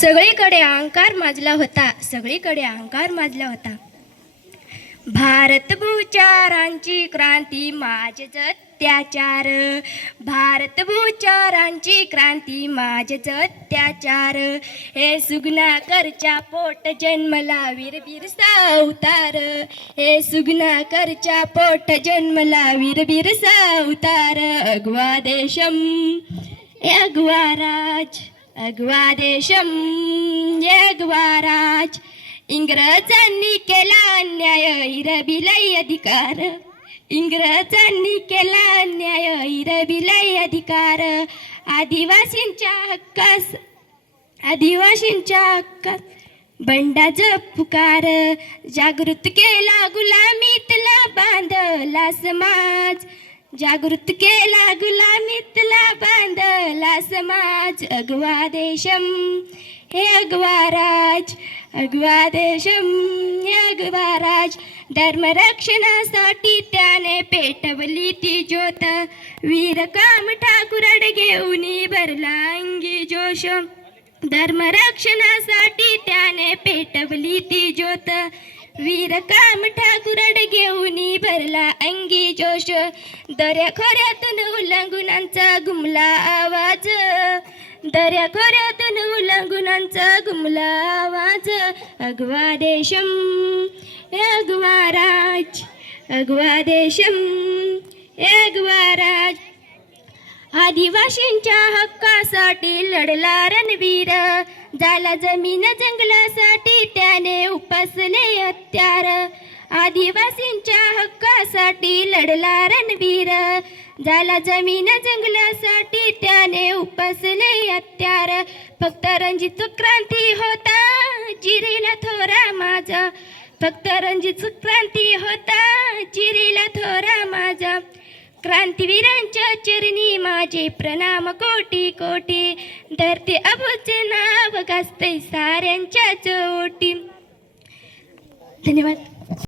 सगळीकडे अहंकार माजला होता सगळीकडे अहंकार माजला होता. भारत भूचारांची क्रांती माझ अत्याचार. भारत भूचारांची क्रांती माझ अत्याचार. हे सुगनाकरच्या पोट जन्मला वीर वीर अवतार हे सुगनाकरच्या पोट जन्मला वीर वीर सावतार. अगवा देशम अगवा राज. अगवा देशम इंग्रजांनी केला अन्याय इरबिलाई अधिकार। इंग्रजांनी केला अन्याय इरबिलाई अधिकार। आदिवासींच्या हक्कास आदिवासींच्या हक्कास बंडाज पुकार। जागृत केला गुलामीतला बांधला समाज। जागृत केला गुलामीतला बांधला समाज अगवा देशम। हे अगवा राज अगवा देशम। हे अगवा राज धर्मरक्षणासाठी त्याने पेटवली ती ज्योत। वीर काम ठाकुरड घेऊन भरला अंगी जोश। धर्मरक्षणासाठी त्याने पेटवली ती ज्योत। वीर काम ठाकुरड घेऊन भरला अंगी जोश. दर्या खोऱ्यातून उल्लंघनांचा घुमला आवाज. दर्या खोऱ्यातून उल्लंघनांचा घुमला आवाज. अगवा देशम अगवा राज अगवा देशम अगवा राज. आदिवासींच्या हक्कासाठी लढला रणवीर. झाला जमीन जंगलासाठी त्याने उपसले हत्यार आदिवासींच्या हक्कासाठी लढला रणवीर. झाला जमीन जंगलासाठी त्याने उपसले हत्यार फक्त रणजित क्रांती होता जिरेला थोरा माझा. फक्त रणजित क्रांती होता जिरेला थोरा क्रांतीवीरांच्या चरणी माझे प्रणाम कोटी कोटी. धरते अबोचे नाव गाजते साऱ्यांच्या चोटी. धन्यवाद.